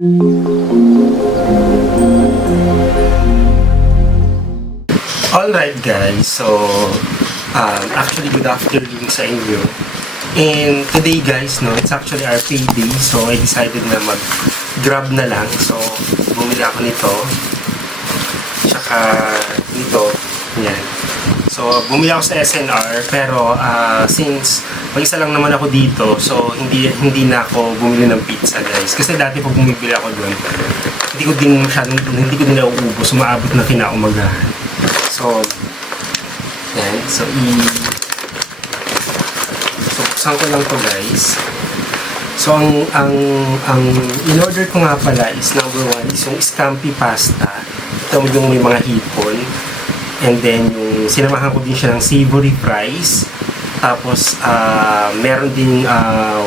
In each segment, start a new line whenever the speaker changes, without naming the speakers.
Alright guys, so um, actually good afternoon sa inyo. And today guys, no, it's actually our payday. So I decided na mag-grab na lang. So bumili ako nito. Tsaka nito. Yan. So bumili ako sa SNR pero ah, since mag-isa lang naman ako dito, so hindi hindi na ako bumili ng pizza guys. Kasi dati pag bumibili ako doon, hindi ko din masyadong, hindi ko din nauubos. Umaabot na kinaumagahan. So, yan. So, i... So, buksan ko lang to guys. So, ang, ang, ang in-order ko nga pala is number one is yung scampi pasta. Ito yung may mga hipon. And then, yung sinamahan ko din siya ng savory fries. Tapos, ah meron din ah,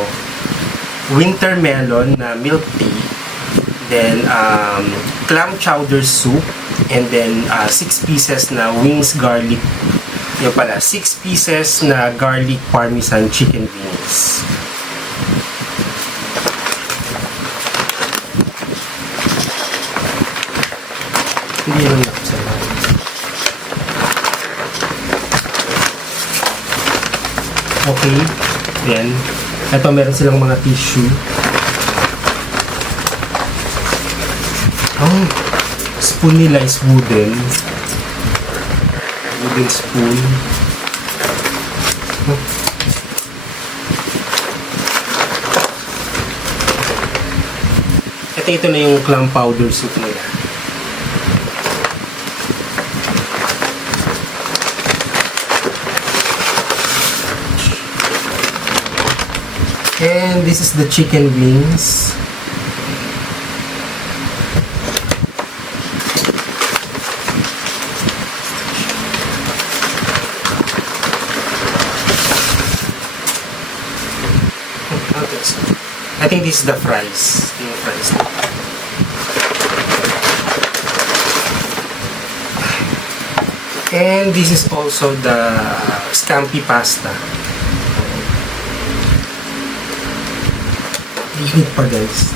winter melon na milk tea. Then, um, clam chowder soup. And then, uh, six pieces na wings garlic. Yun pala, six pieces na garlic parmesan chicken wings. Hindi naman Okay. Then, ito meron silang mga tissue. Ang spoon nila is wooden. Wooden spoon. Oh. Ito, ito na yung clam powder soup nila. And this is the chicken wings. I think this is the fries. Yung fries. And this is also the scampi pasta. Init pa guys.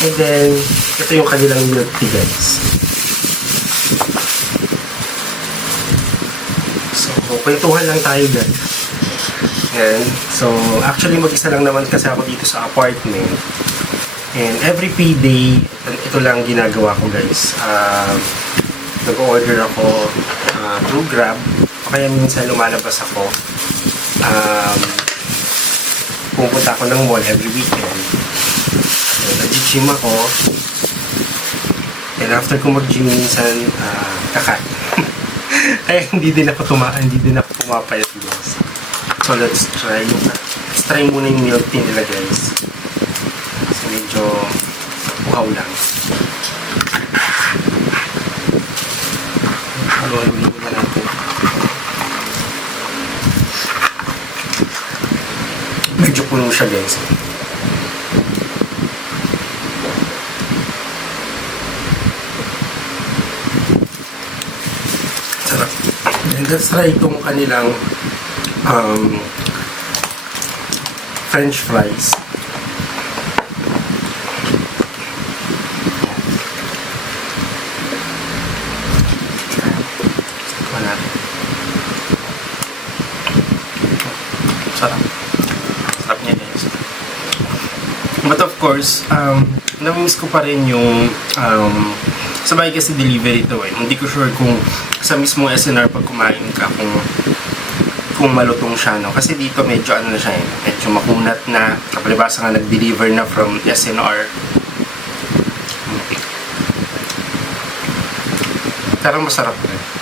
And then, ito yung kanilang milk tea guys. So, kwentuhan lang tayo guys. Yan. So, actually mag-isa lang naman kasi ako dito sa apartment. And every payday, ito lang ginagawa ko guys. Um, nag-order ako uh, through Grab. Kaya minsan lumalabas ako. Um, pupunta ako ng mall every weekend. So, nag-gym ako. And after ko mag-gym minsan, uh, kakain. kaya hindi din ako tuma hindi din ako pumapayat guys. So let's try yung let's try muna yung milk tea nila guys. So medyo uhaw lang. Halo-halo muna natin. Medyo puno siya guys. Sarap. And let's try itong kanilang um, french fries. Tikman natin. Sarap. Sarap niya guys. But of course, um, namimiss ko pa rin yung um, sabay kasi delivery to eh. Hindi ko sure kung sa mismong SNR pag kumain ka kung kung malutong siya, no? Kasi dito medyo ano na siya, eh, medyo makunat na. Kapalibasa nga nag-deliver na from SNR. Parang masarap rin.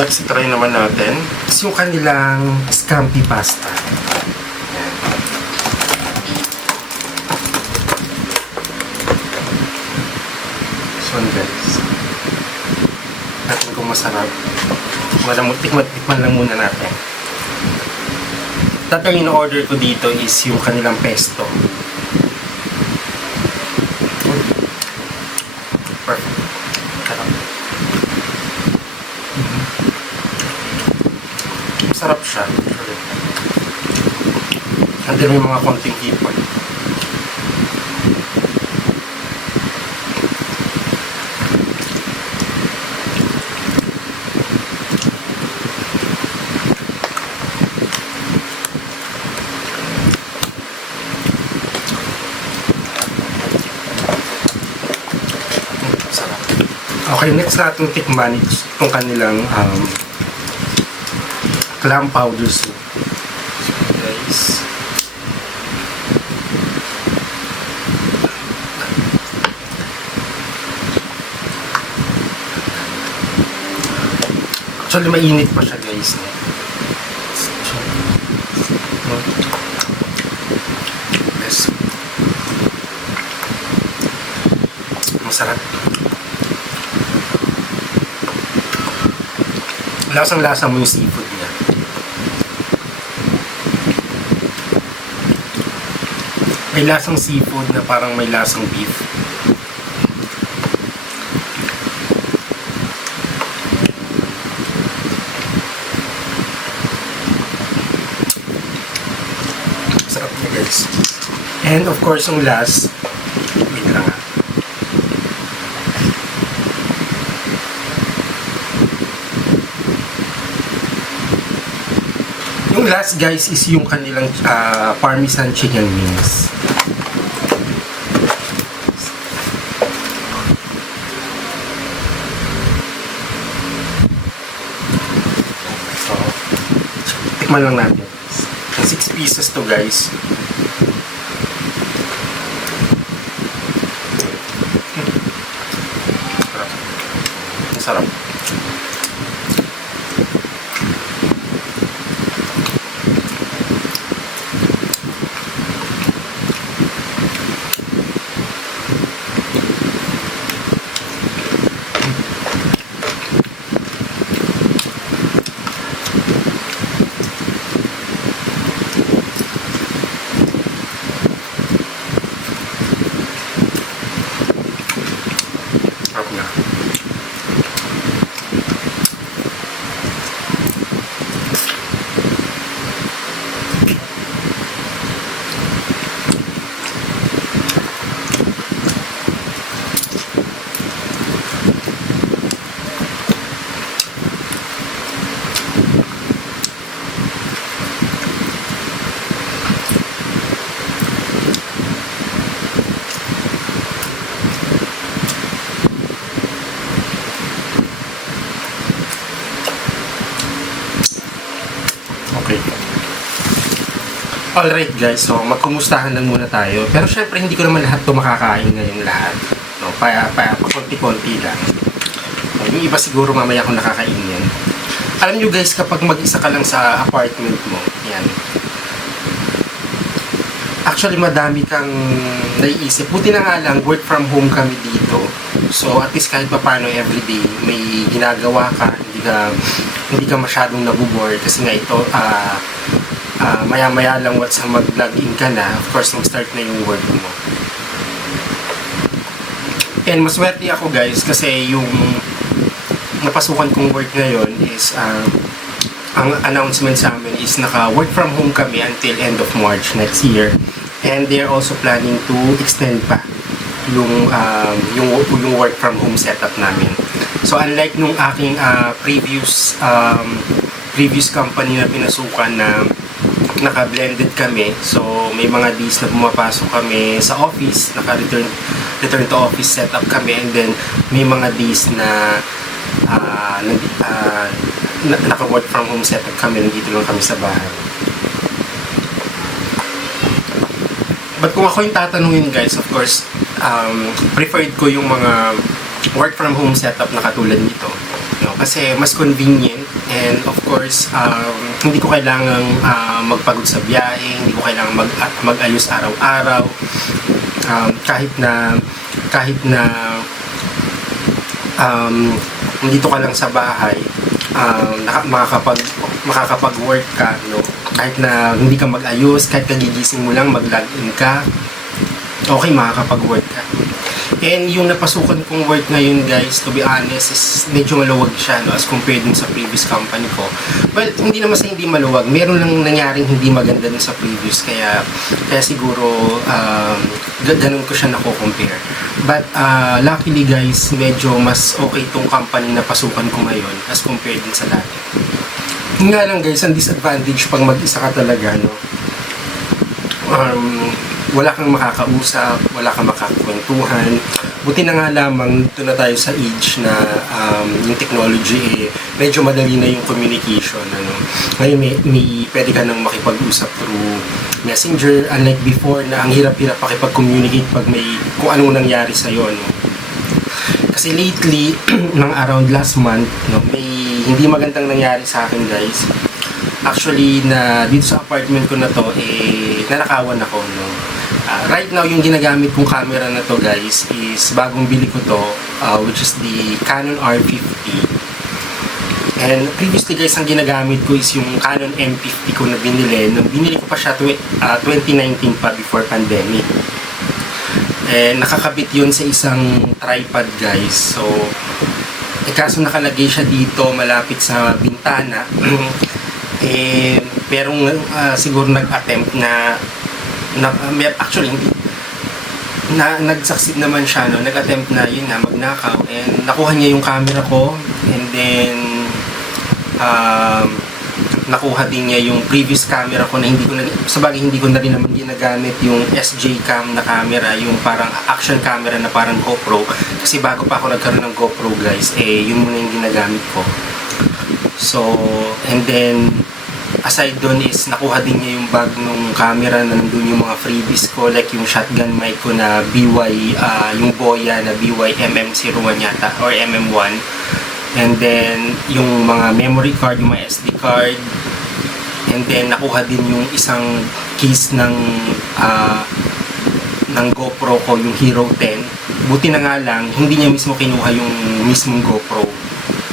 Next, try naman natin is yung kanilang scampi pasta. So, ano guys. Natin kung masarap. Tikman, lang muna natin. Dati ang in-order ko dito is yung kanilang pesto. Perfect. Sarap. Mhm. Sarap siya. Hindi may mga konting hipon. Okay, next natin tikman itong kanilang um, clam powder soup. Guys. Actually, mainit pa siya guys. Yes. Masarap. Lasang-lasa mo yung seafood niya. May lasang seafood na parang may lasang beef. Sarap niya guys. And of course, yung last, wait lang. Yung last guys is yung kanilang ah, parmesan chicken wings. So, tikman lang natin. 6 pieces to guys. Sarap. Sarap. Sarap na. Okay. Alright guys, so magkumustahan lang muna tayo. Pero syempre hindi ko naman lahat to makakain ngayong lahat. No, pa, pa, pa konti-konti lang. No, yung iba siguro mamaya kung nakakain yan. Alam nyo guys, kapag mag-isa ka lang sa apartment mo, yan. Actually, madami kang naiisip. Buti na nga lang, work from home kami dito. So, at least kahit pa paano everyday, may ginagawa ka, hindi ka, hindi ka masyadong nabubore. Kasi nga ito, ah, ah, maya-maya lang once mag-login ka na, of course, mag-start na yung work mo. And maswerte ako guys, kasi yung napasukan kong work ngayon is ah, ang announcement sa amin is naka-work from home kami until end of March next year. And they're also planning to extend pa yung, um, yung, yung work from home setup namin. So unlike nung aking ah, previous um, previous company na pinasukan na naka-blended kami. So may mga days na pumapasok kami sa office, naka-return return to office setup kami and then may mga days na ah, nag- na- naka-work from home setup kami, nandito lang kami sa bahay. But kung ako yung tatanungin guys, of course, um, preferred ko yung mga work from home setup na katulad nito. No? Kasi mas convenient and of course, um, hindi ko kailangang ah, magpagod sa biyahe, hindi ko kailangang mag, ah, mag-ayos araw-araw. Um, kahit na kahit na um, nandito ka lang sa bahay, um, makakapag, makakapag-work ka, no? Kahit na hindi ka mag-ayos, kahit kagigising mo lang, mag-login ka. Okay makakapag-work ka. And yung napasukan kong work ngayon guys, to be honest, is medyo maluwag siya no, as compared dun sa previous company ko. Well, hindi naman sa hindi maluwag. Meron lang nangyaring hindi maganda dun sa previous. Kaya, kaya siguro um, ga- ganun ko siya nako-compare. But uh, luckily guys, medyo mas okay tong company na pasukan ko ngayon as compared dun sa dati. Yun nga lang guys, ang disadvantage pag mag-isa ka talaga, no? um, wala kang makakausap, wala kang makakakwentuhan. Buti na nga lamang ito na tayo sa age na um, yung technology eh, medyo madali na yung communication. Ano. Ngayon may, may pwede ka nang makipag-usap through messenger unlike before na ang hirap-hirap pakipag-communicate pag may kung anong nangyari sa'yo. No. Kasi lately, ng around last month, no, may hindi magandang nangyari sa akin guys. Actually, na dito sa apartment ko na to, eh, nanakawan ako, no. Right now, yung ginagamit kong camera na to guys is bagong bili ko to, ah, which is the Canon R50. And previously guys, ang ginagamit ko is yung Canon M50 ko na binili. Nung binili ko pa siya ah, 2019 pa before pandemic. Eh, nakakabit yun sa isang tripod guys. So, eh, kaso nakalagay siya dito malapit sa bintana. eh, merong ah, siguro nag-attempt na, na actually, na nag-succeed naman siya, no? nag-attempt na yun nga, magnakaw. And nakuha niya yung camera ko. And then, um, nakuha din niya yung previous camera ko na hindi ko na, sa bagay hindi ko na rin naman ginagamit yung SJ cam na camera, yung parang action camera na parang GoPro. Kasi bago pa ako nagkaroon ng GoPro guys, eh yun muna yung ginagamit ko. So, and then, aside doon is nakuha din niya yung bag nung camera na nandun yung mga freebies ko like yung shotgun mic ko na BY, ah, yung Boya na BY MM01 yata or MM1 and then yung mga memory card, yung mga SD card. And then nakuha din yung isang case ng ah, ng GoPro ko, yung Hero 10 buti na nga lang, hindi niya mismo kinuha yung mismong GoPro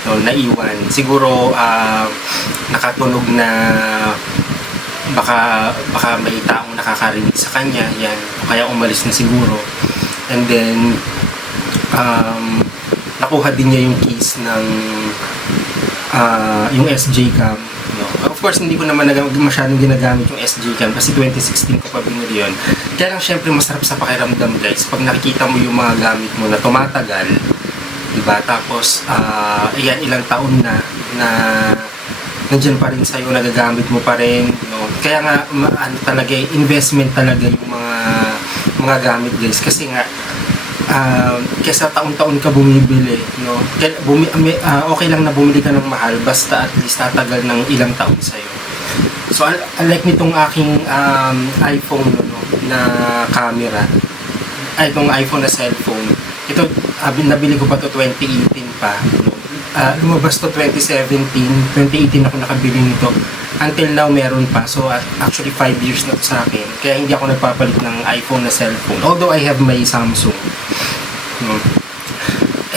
no, naiwan. Siguro ah, nakatunog na baka baka may taong nakakarinig sa kanya, yan. O kaya umalis na siguro. And then um, nakuha din niya yung keys ng ah, yung SJ cam. No? Of course, hindi ko naman masyadong ginagamit yung SJ cam kasi 2016 ko pa binili yun. Kaya lang syempre masarap sa pakiramdam guys pag nakikita mo yung mga gamit mo na tumatagal diba? Tapos, ah, ayan, ilang taon na na nandyan pa rin sa'yo, nagagamit mo pa rin, no? Kaya nga, ma- ano talaga, eh, investment talaga yung mga mga gamit, guys. Kasi nga, ah, kesa taon-taon ka bumibili, no? Kaya, bumi, ah, okay lang na bumili ka ng mahal, basta at least tatagal ng ilang taon sa'yo. So, unlike nitong aking um, iPhone, no, na camera, ay, itong iPhone na cellphone, ito, uh, nabili ko pa to 2018 pa. Ah, lumabas to 2017, 2018 ako nakabili nito. Until now, meron pa. So, at- actually, 5 years na to sa akin. Kaya hindi ako nagpapalit ng iPhone na cellphone. Although, I have my Samsung. No?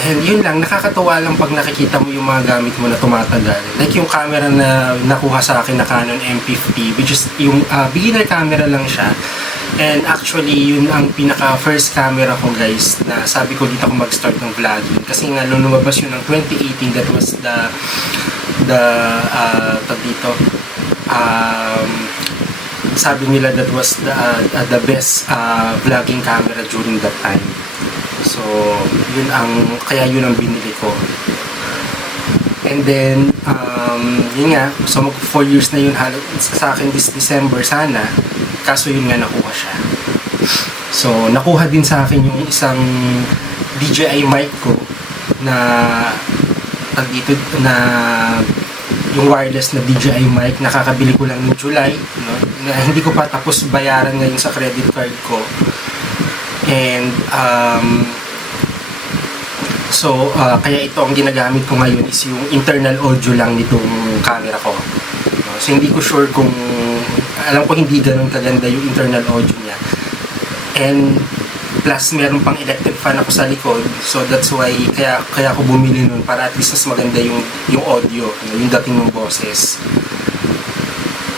And yun lang, nakakatawa lang pag nakikita mo yung mga gamit mo na tumatagal. Like yung camera na nakuha sa akin na Canon M50, which is yung ah, beginner camera lang siya. And actually, yun ang pinaka first camera ko guys na sabi ko dito ako mag-start ng vlogging. Kasi nga, lumabas yun ng 2018, that was the, the, uh, tag dito, um, sabi nila that was the, uh, the best uh, vlogging camera during that time. So, yun ang, kaya yun ang binili ko. And then, um, yun nga, so mag 4 years na yun halos sa akin this December sana. Kaso yun nga nakuha siya. So, nakuha din sa akin yung isang DJI mic ko na tag dito na yung wireless na DJI mic nakakabili ko lang ng July no? na hindi ko pa tapos bayaran ngayon sa credit card ko and um, So, ah, kaya ito ang ginagamit ko ngayon is yung internal audio lang nitong camera ko. No, So, hindi ko sure kung, alam ko hindi ganun kaganda yung internal audio niya. And, plus meron pang electric fan ako sa likod. So, that's why, kaya, kaya ako bumili nun para at least mas maganda yung, yung audio, no, yung dating ng boses.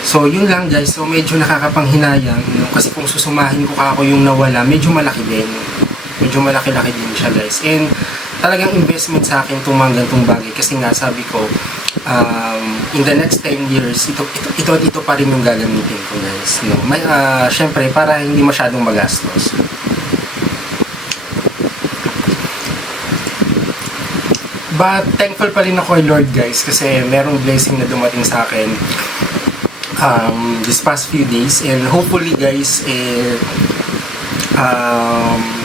So, yun lang guys. So, medyo nakakapanghinayang. No? Kasi kung susumahin ko ako yung nawala, medyo malaki din. Medyo malaki-laki din siya guys. And talagang investment sa akin mga ganitong bagay. Kasi nga, sabi ko, um, in the next 10 years, ito, ito, ito, ito pa rin yung gagamitin ko guys. No? May, ah, syempre, para hindi masyadong magastos. But thankful pa rin ako kay Lord guys kasi merong blessing na dumating sa akin um, this past few days and hopefully guys eh, um,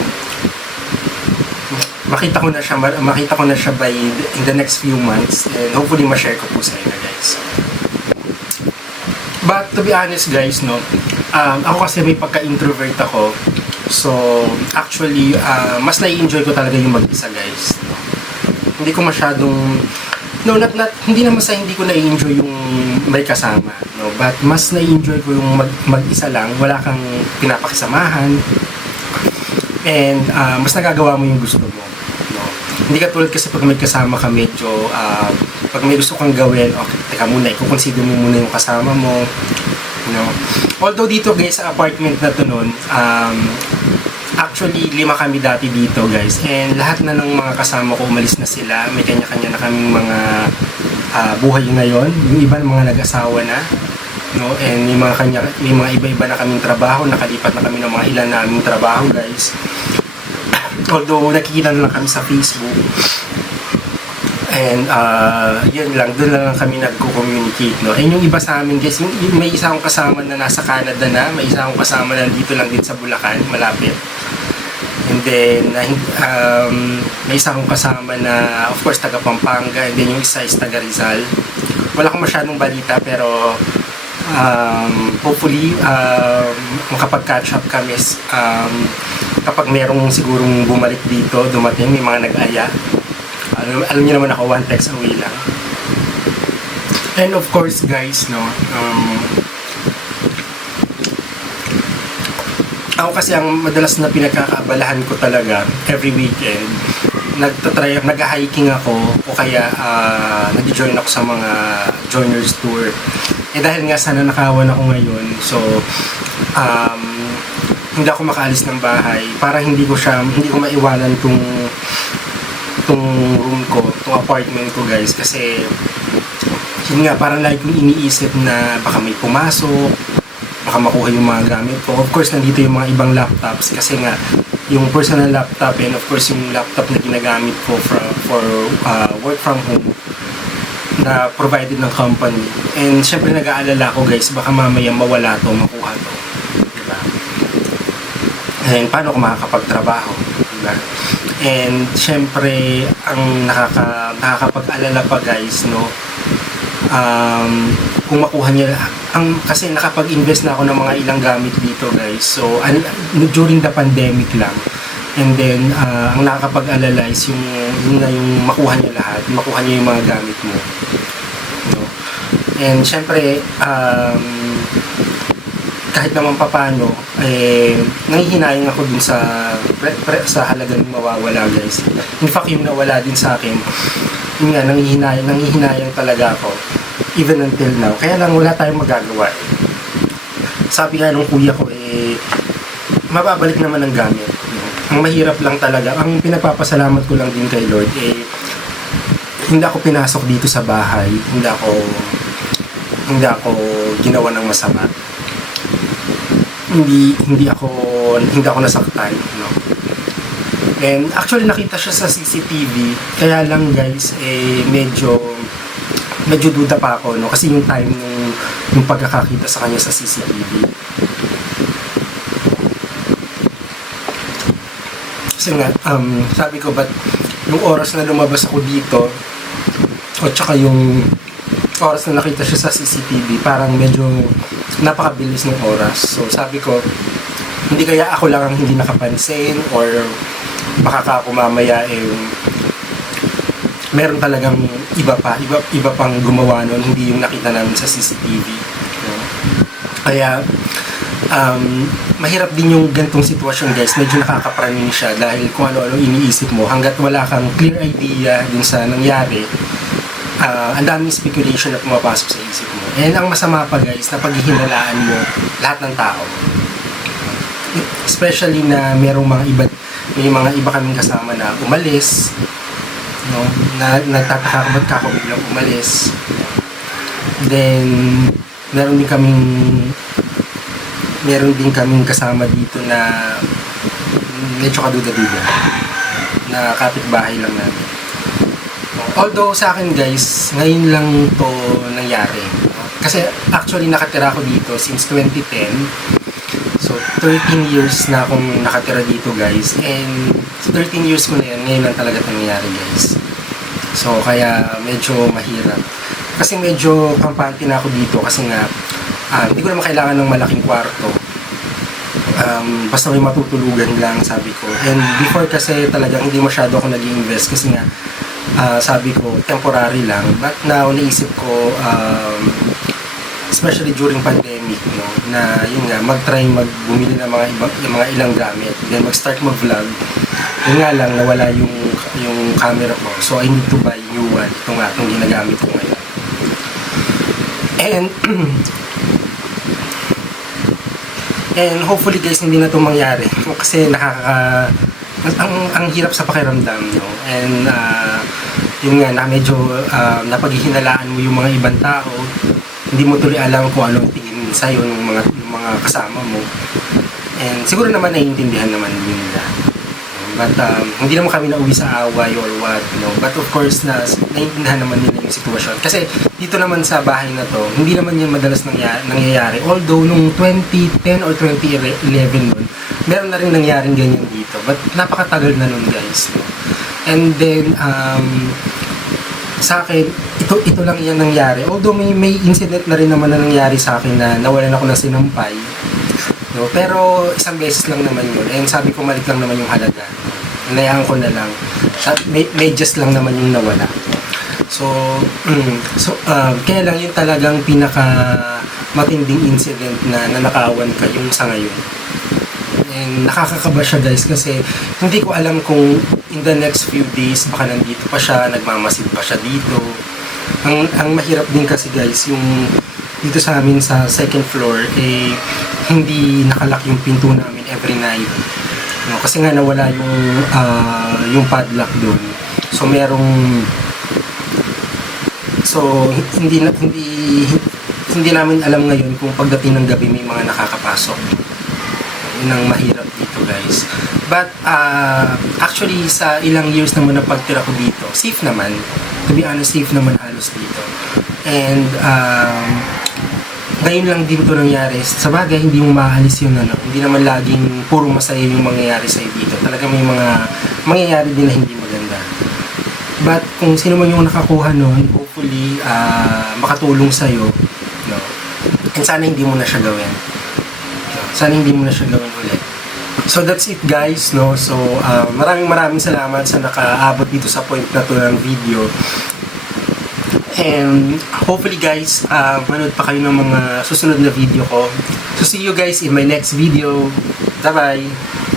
makita ko na siya ma- makita ko na siya by in the next few months and hopefully ma-share ko po sa inyo guys. But to be honest guys no, um, ako kasi may pagka-introvert ako so actually uh, mas nai-enjoy ko talaga yung mag-isa guys. Hindi ko masyadong no not not hindi naman sa hindi ko na-enjoy yung may kasama no but mas na-enjoy ko yung mag, mag-isa lang wala kang pinapakisamahan and ah, mas nagagawa mo yung gusto mo hindi ka tulad kasi pag may kasama ka medyo ah, pag may gusto kang gawin okay teka muna i-consider mo muna yung kasama mo no although dito guys sa apartment na to nun um, Actually, lima kami dati dito guys and lahat na ng mga kasama ko umalis na sila. May kanya-kanya na kaming mga ah, buhay ngayon. Yung iba mga nag-asawa na. No? And may mga, kanya, may mga iba-iba na kaming trabaho. Nakalipat na kami ng mga ilan naming trabaho guys. Although nakikita na lang kami sa Facebook. And uh, yun lang, doon lang kami nagko-communicate. No? And yung iba sa amin guys, yung, yung may isa akong kasama na nasa Canada na, may isa akong kasama na dito lang din sa Bulacan, malapit. And then, um, may isa akong kasama na, of course, taga Pampanga. And then, yung isa is taga Rizal. Wala akong masyadong balita, pero um, hopefully, um, makapag-catch up kami um, kapag merong sigurong bumalik dito, dumating, may mga nag-aya. Alam, alam niyo naman ako, one text away lang. And of course, guys, no, um, ako kasi ang madalas na pinagkakaabalahan ko talaga every weekend nagtatry nag-hiking ako o kaya uh, nag-join ako sa mga joiners tour eh dahil nga sana nakawan ako ngayon so um, hindi ako makaalis ng bahay para hindi ko siya hindi ko maiwanan tong tong room ko tong apartment ko guys kasi yun nga parang lagi kong iniisip na baka may pumasok baka makuha yung mga gamit ko. Of course, nandito yung mga ibang laptops kasi nga yung personal laptop and of course yung laptop na ginagamit ko for, for uh, work from home na provided ng company. And syempre nag-aalala ko guys, baka mamaya mawala to, makuha to. And paano ko makakapagtrabaho? Diba? And syempre, ang nakaka, nakakapag-alala pa guys, no, um, kung makuha niya ang kasi nakapag-invest na ako ng mga ilang gamit dito guys so an, during the pandemic lang and then uh, ang nakakapag-alala is yung yun na yung makuha niya lahat makuha niya yung mga gamit mo no? and syempre um, kahit naman papano eh nanghihinayang ako dun sa pre, pre, sa halagang mawawala guys in fact yung nawala din sa akin yun nga nanghihinayang nanghihinayang talaga ako even until now. Kaya lang wala tayong magagawa. eh. Sabi nga nung kuya ko, eh, mababalik naman ang gamit. Ang mahirap lang talaga, ang pinapapasalamat ko lang din kay Lord, eh, hindi ako pinasok dito sa bahay, hindi ako, hindi ako ginawa ng masama. Hindi, hindi ako, hindi ako nasaktan, no? And actually nakita siya sa CCTV, kaya lang guys, eh, medyo medyo duda pa ako no? Kasi yung time nung yung pagkakakita sa kanya sa CCTV kasi nga um, sabi ko but yung oras na lumabas ako dito o tsaka yung oras na nakita siya sa CCTV parang medyo napakabilis ng oras so sabi ko hindi kaya ako lang ang hindi nakapansin or baka ka ako mamaya eh meron talagang iba pa, iba, iba pang gumawa nun, hindi yung nakita namin sa CCTV. No? Kaya, um, mahirap din yung gantong sitwasyon guys, medyo nakakapraning siya dahil kung ano-ano iniisip mo, hanggat wala kang clear idea dun sa nangyari, ah, ang daming speculation na pumapasok sa isip mo. And ang masama pa guys, na paghihinalaan mo lahat ng tao. Especially na merong mga iba, may mga iba kaming kasama na umalis, no? na nagtataka ko ba't kako biglang umalis. Then, meron din kaming meron din kaming kasama dito na medyo kaduda-duda na kapitbahay lang namin. Although sa akin guys, ngayon lang to nangyari. Kasi actually nakatira ako dito since 2010. So 13 years na akong nakatira dito guys. And sa 13 years ko na yan, ngayon lang talaga ito nangyari guys. So kaya medyo mahirap. Kasi medyo kampante na ako dito kasi nga ah, hindi ko naman kailangan ng malaking kwarto. Um, basta may matutulugan lang sabi ko. And before kasi talagang hindi masyado ako nag invest kasi nga ah, sabi ko temporary lang. But now naisip ko um, especially during pandemic no na yun nga mag-try magbumili ng mga iba, yung mga ilang gamit. Then mag-start mag-vlog. Yun nga lang nawala yung yung camera ko. So I need to buy new one ito nga itong ginagamit ko ngayon. And and hopefully guys hindi na ito mangyari. Kasi nakaka ang, ang hirap sa pakiramdam no. And uh, yun nga na medyo uh, napaghihinalaan mo yung mga ibang tao. Hindi mo tuloy alam kung anong tingin sa'yo ng mga, ng mga kasama mo. And siguro naman naiintindihan naman din nila. But um, hindi naman kami nauwi sa away or what no but of course na naiintindihan naman nila yung sitwasyon. Kasi dito naman sa bahay na to hindi naman yan madalas nangyari, nangyayari. Although nung 2010 or 2011 nun meron na rin nangyaring ganyan dito. But napakatagal na nun guys. no? And then um, sa akin, ito ito lang yan nangyari. Although may may incident na rin naman na nangyari sa akin na nawalan ako ng sinampay. No, pero isang beses lang naman yun. And sabi ko malit lang naman yung halaga. Inayaan ko na lang. May, medyas lang naman yung nawala. So, mm, so uh, kaya lang yun talagang pinaka matinding incident na nanakawan ka yung sa ngayon. And nakakakaba siya guys kasi hindi ko alam kung in the next few days baka nandito pa siya, nagmamasid pa siya dito. Ang, ang mahirap din kasi guys yung dito sa amin sa second floor eh hindi nakalak yung pinto namin every night. No, kasi nga nawala yung ah, yung padlock doon. So merong So hindi na hindi hindi namin alam ngayon kung pagdating ng gabi may mga nakakapasok ang mahirap dito guys. But uh, actually sa ilang years naman na pagtira ko dito, safe naman. To be honest, safe naman halos dito. And um, ngayon lang din to nangyari. Sa bagay, hindi mo maalis yun ano. Hindi naman laging puro masaya yung mangyayari sa dito. Talaga may mga mangyayari din na hindi maganda. But kung sino man yung nakakuha nun, hopefully uh, makatulong sa'yo. No? And sana hindi mo na siya gawin. Sana hindi mo na siya gawin ulit. So that's it guys, no? So uh, maraming maraming salamat sa nakaabot dito sa point na to ng video. And hopefully guys, uh, manood pa kayo ng mga susunod na video ko. So see you guys in my next video. Bye-bye!